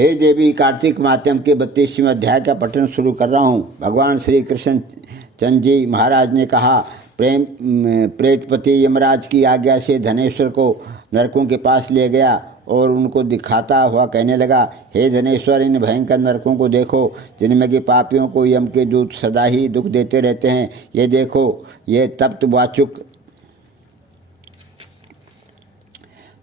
हे देवी, कार्तिक माध्यम के 32वें अध्याय का पठन शुरू कर रहा हूँ। भगवान श्री कृष्ण चंद्र जी महाराज ने कहा, प्रेतपति यमराज की आज्ञा से धनेश्वर को नरकों के पास ले गया और उनको दिखाता हुआ कहने लगा, हे धनेश्वर, इन भयंकर नरकों को देखो जिनमें कि पापियों को यम के दूत सदा ही दुख देते रहते हैं। ये देखो, ये तप्त वाचुक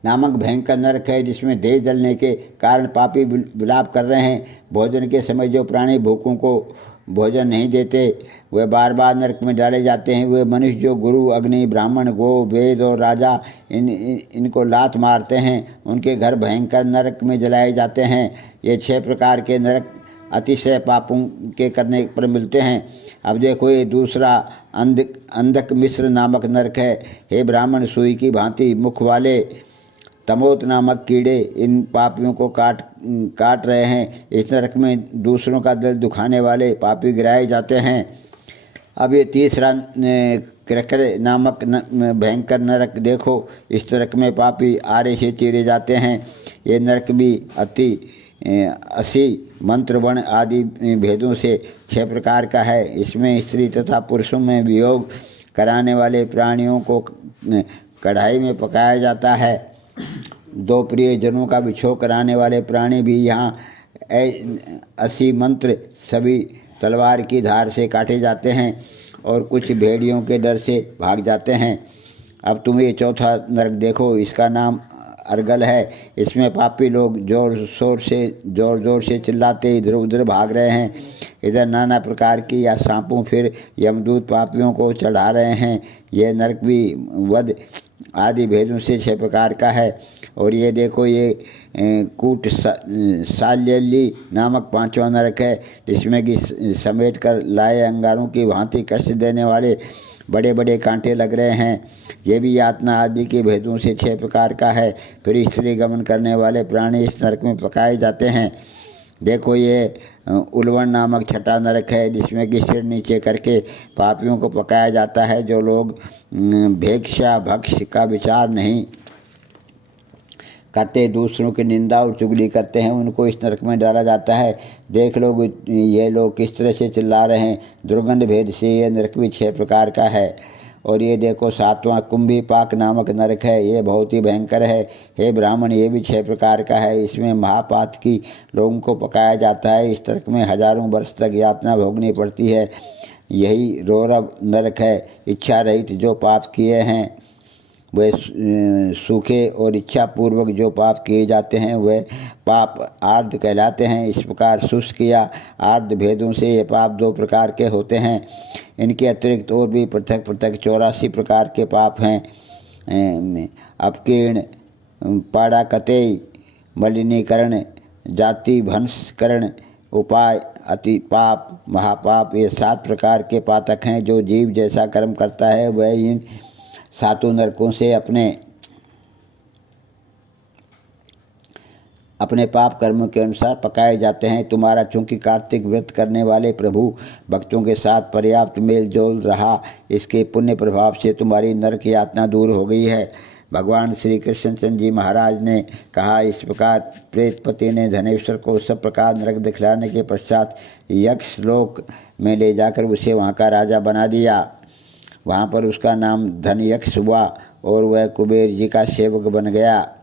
नामक भयंकर नरक है, जिसमें देह जलने के कारण पापी विलाप कर रहे हैं। भोजन के समय जो प्राणी भूखों को भोजन नहीं देते वे बार बार नरक में डाले जाते हैं। वे मनुष्य जो गुरु, अग्नि, ब्राह्मण, गो, वेद और राजा इनको लात मारते हैं, उनके घर भयंकर नरक में जलाए जाते हैं। ये 6 प्रकार के नरक अतिशय पापों के करने पर मिलते हैं। अब देखो, ये दूसरा अंधक मिश्र नामक नरक है। हे ब्राह्मण, सुई की भांति मुख वाले तमोत नामक कीड़े इन पापियों को काट रहे हैं। इस नरक में दूसरों का दिल दुखाने वाले पापी गिराए जाते हैं। अब ये तीसरा क्रकर नामक भयंकर नरक देखो। इस नरक में पापी आरे से चीरे जाते हैं। ये नरक भी 80 मंत्र वर्ण आदि भेदों से 6 प्रकार का है। इसमें स्त्री तथा पुरुषों में वियोग कराने वाले प्राणियों को कढ़ाई में पकाया जाता है। 2 प्रियजनों का विछोह कराने वाले प्राणी भी यहाँ 80 मंत्र सभी तलवार की धार से काटे जाते हैं और कुछ भेड़ियों के डर से भाग जाते हैं। अब तुम ये चौथा नरक देखो। इसका नाम अर्गल है। इसमें पापी लोग जोर जोर से चिल्लाते इधर उधर भाग रहे हैं। इधर नाना प्रकार की या सांपों फिर यमदूत पापियों को चढ़ा रहे हैं। यह नरक भी वध आदि भेदों से 6 प्रकार का है। और ये देखो, ये कूट साल्यली नामक 5वां नरक है, जिसमें कि समेट कर लाए अंगारों की भांति कष्ट देने वाले बड़े बड़े कांटे लग रहे हैं। ये भी यातना आदि के भेदों से 6 प्रकार का है। फिर स्त्री गमन करने वाले प्राणी इस नरक में पकाए जाते हैं। देखो, ये उलवन नामक 6वां नरक है, जिसमें कि सिर नीचे करके पापियों को पकाया जाता है। जो लोग भेक्षा भक्ष का विचार नहीं करते, दूसरों की निंदा और चुगली करते हैं, उनको इस नरक में डाला जाता है। देख लो ये लोग किस तरह से चिल्ला रहे हैं। दुर्गंध भेद से ये नरक भी 6 प्रकार का है। और ये देखो, 7वां कुंभी पाक नामक नरक है। ये बहुत ही भयंकर है। हे ब्राह्मण, ये भी 6 प्रकार का है। इसमें महापात की लोगों को पकाया जाता है। इस नरक में हजारों वर्ष तक यातना भोगनी पड़ती है। यही रौरव नरक है। इच्छा रहित जो पाप किए हैं वे सूखे और इच्छा पूर्वक जो पाप किए जाते हैं वे पाप आर्ध कहलाते हैं। इस प्रकार शुष्क या आर्ध भेदों से ये पाप 2 प्रकार के होते हैं। इनके अतिरिक्त और भी पृथक पृथक 84 प्रकार के पाप हैं। अपकीर्ण, पाड़ाकतेय, मलिनीकरण, जाति भंसकरण, उपाय, अति पाप, महापाप, ये 7 प्रकार के पातक हैं। जो जीव जैसा कर्म करता है वह इन 7 नरकों से अपने पाप कर्मों के अनुसार पकाए जाते हैं। तुम्हारा चूंकि कार्तिक व्रत करने वाले प्रभु भक्तों के साथ पर्याप्त मेल जोल रहा, इसके पुण्य प्रभाव से तुम्हारी नरक यातना दूर हो गई है। भगवान श्री कृष्णचंद्र जी महाराज ने कहा, इस प्रकार प्रेतपति ने धनेश्वर को सब प्रकार नरक दिखलाने के पश्चात यक्ष लोक में ले जाकर उसे वहाँ का राजा बना दिया। वहाँ पर उसका नाम धनयक्ष हुआ और वह कुबेर जी का सेवक बन गया।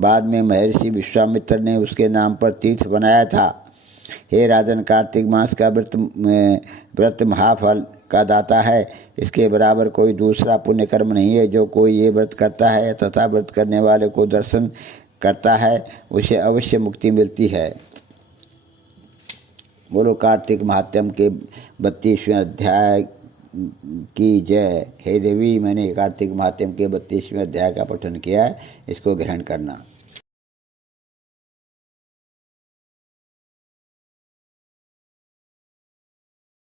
बाद में महर्षि विश्वामित्र ने उसके नाम पर तीर्थ बनाया था। हे राजन, कार्तिक मास का व्रत महाफल का दाता है। इसके बराबर कोई दूसरा पुण्य कर्म नहीं है। जो कोई ये व्रत करता है तथा व्रत करने वाले को दर्शन करता है उसे अवश्य मुक्ति मिलती है। बोलो कार्तिक महात्म्य के 32वें अध्याय की जय। हे देवी, मैंने कार्तिक महात्म्य के 32वें अध्याय का पठन किया है, इसको ग्रहण करना।